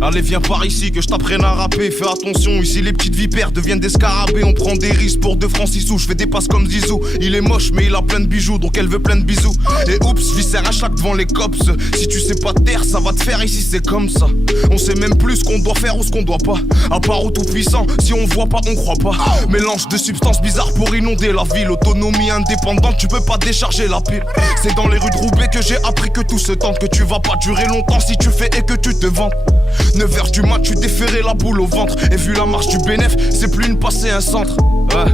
Allez viens par ici que je t'apprenne à rapper. Fais attention, ici les petites vipères deviennent des scarabées. On prend des risques pour 2 francs 6 sous. Je fais des passes comme Zizou. Il est moche mais il a plein de bijoux, donc elle veut plein de bisous. Et oups, viscère à chaque devant les cops. Si tu sais pas taire, ça va te faire ici, c'est comme ça. On sait même plus ce qu'on doit faire ou ce qu'on doit pas. À part au tout puissant, si on voit pas, on croit pas. Mélange de substances bizarres pour inonder la ville. Autonomie indépendante, tu peux pas décharger la pile. C'est dans les rues de Roubaix que j'ai appris que tout se tente. Que tu vas pas durer longtemps si tu fais et que tu te vantes. 9h du mat, tu déférais la boule au ventre. Et vu la marche du bénéf, c'est plus une passée, un centre. Ouais.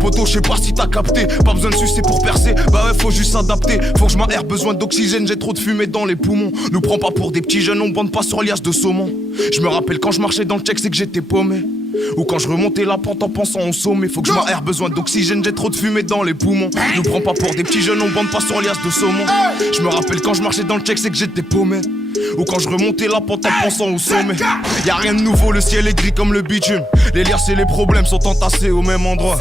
Poto, je sais pas si t'as capté. Pas besoin de sucer pour percer. Bah ouais, faut juste s'adapter. Faut que je m'aère, besoin d'oxygène. J'ai trop de fumée dans les poumons. Nous prends pas pour des petits jeunes, on bande pas sur liasse de saumon. Je me rappelle quand je marchais dans le check, c'est que j'étais paumé. Ou quand je remontais la pente en pensant au sommet. Faut que je m'aère, besoin d'oxygène. J'ai trop de fumée dans les poumons. Nous prends pas pour des petits jeunes, on bande pas sur liasse de saumon. Je me rappelle quand je marchais dans le check, c'est que j'étais paumé. Ou quand je remontais la pente en pensant au sommet. Y'a rien de nouveau, le ciel est gris comme le bitume. Les liasses et les problèmes sont entassés au même endroit.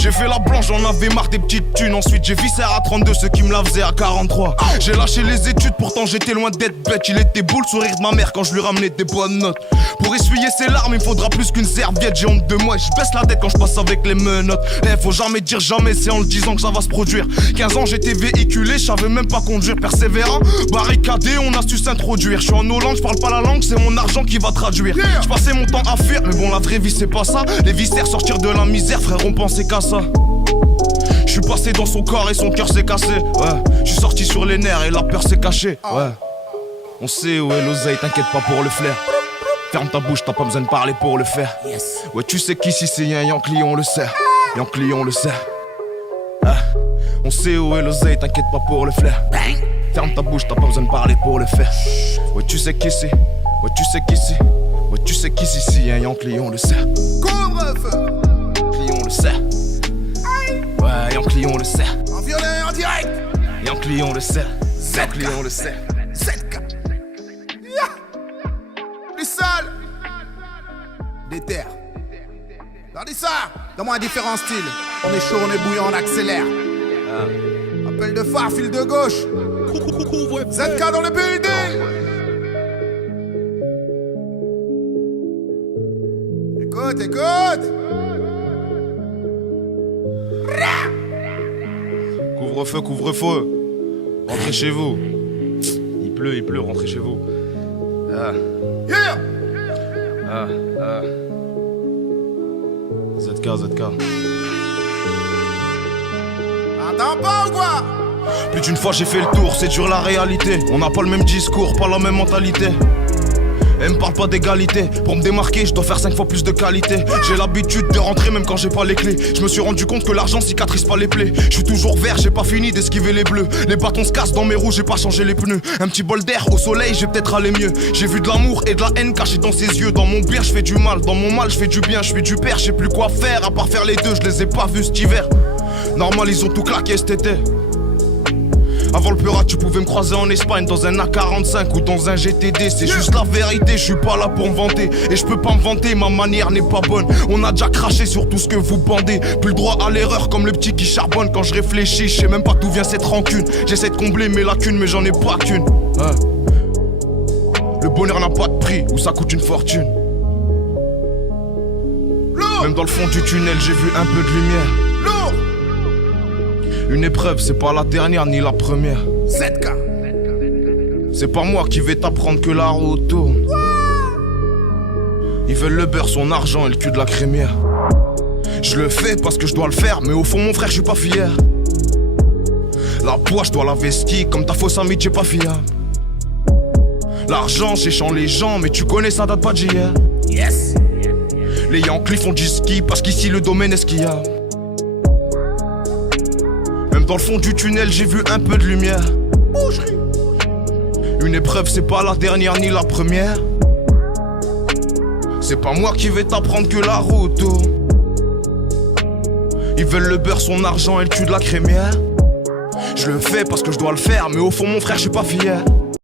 J'ai fait la blanche, j'en avais marre des petites thunes. Ensuite j'ai viscère à 32, ce qui me la faisait à 43. J'ai lâché les études, pourtant j'étais loin d'être bête. Il était beau le sourire de ma mère quand je lui ramenais des bonnes notes. Pour essuyer ses larmes, il me faudra plus qu'une serviette. J'ai honte de moi et je baisse la tête quand je passe avec les menottes. Faut jamais dire jamais, c'est en le disant que ça va se produire. 15 ans j'étais véhiculé, je savais même pas conduire. Persévérant, barricadé, on a su s'introduire. Je suis en Hollande, je parle pas la langue, c'est mon argent qui va traduire. Je passais mon temps à fuir, mais bon la vraie vie c'est pas ça. Les viscères sortir de la misère, frère on pensait qu'à ça. Je suis passé dans son corps et son cœur s'est cassé. Ouais, je suis sorti sur les nerfs et la peur s'est cachée. Ouais, on sait où est l'oseille, t'inquiète pas pour le flair. Ferme ta bouche, t'as pas besoin de parler pour le faire. Ouais, tu sais qu'ici c'est un Yankee, on le sait. Yankee, on le sait. On sait où est l'oseille, t'inquiète pas pour le flair. Ferme ta bouche, t'as pas besoin de parler pour le faire. Ouais, tu sais qu'ici, ouais, tu sais qu'ici, ouais, tu sais qu'ici c'est un Yankee, on le sait. Couvre-feu. Yankee, on le sait. Ouais, Yankee, on le sait. En violet, en direct. Yankee, on le sait. Yankee, on le sait. ZK. Plus seul. Déter. Tandis ça, donne-moi un différent style. On est chaud, on est bouillant, on accélère. Appel de phare, fil de gauche. ZK dans le building. Écoute, écoute. Couvre-feu, couvre-feu. Rentrez chez vous. Il pleut, rentrez chez vous. Yeah. ZK. Attends pas ou quoi? Plus d'une fois j'ai fait le tour, c'est dur la réalité. On n'a pas le même discours, pas la même mentalité. Elle me parle pas d'égalité. Pour me démarquer, je dois faire 5 fois plus de qualité. J'ai l'habitude de rentrer même quand j'ai pas les clés. Je me suis rendu compte que l'argent cicatrise pas les plaies. Je suis toujours vert, j'ai pas fini d'esquiver les bleus. Les bâtons se cassent dans mes roues, j'ai pas changé les pneus. Un petit bol d'air au soleil, j'ai peut-être allé mieux. J'ai vu de l'amour et de la haine cachés dans ses yeux. Dans mon bière, je fais du mal, dans mon mal, je fais du bien. Je suis du père, je sais plus quoi faire à part faire les deux. Je les ai pas vus cet hiver. Normal, ils ont tout claqué cet été. Avant le Peura, tu pouvais me croiser en Espagne dans un A45 ou dans un GTD. C'est juste la vérité, je suis pas là pour me vanter. Et je peux pas me vanter, ma manière n'est pas bonne. On a déjà craché sur tout ce que vous bandez. Plus le droit à l'erreur comme le petit qui charbonne. Quand je réfléchis, je sais même pas d'où vient cette rancune. J'essaie de combler mes lacunes, mais j'en ai pas qu'une. Le bonheur n'a pas de prix, ou ça coûte une fortune. Même dans le fond du tunnel, j'ai vu un peu de lumière. Une épreuve, c'est pas la dernière ni la première. ZK. C'est pas moi qui vais t'apprendre que la roue tourne. Ils veulent le beurre, son argent et le cul de la crémière. Je le fais parce que je dois le faire, mais au fond mon frère je suis pas fier. La poche, je dois la vestir, comme ta fausse amie, j'ai pas fiable. L'argent, j'échange les gens, mais tu connais ça date pas d'hier. Yes. Les Yankees font du ski parce qu'ici le domaine est skiable. Dans le fond du tunnel, j'ai vu un peu de lumière. Boucherie. Une épreuve, c'est pas la dernière ni la première. C'est pas moi qui vais t'apprendre que la roue tourne. Ils veulent le beurre, son argent et le cul de la crémière. Je le fais parce que je dois le faire, mais au fond mon frère, je suis pas fier.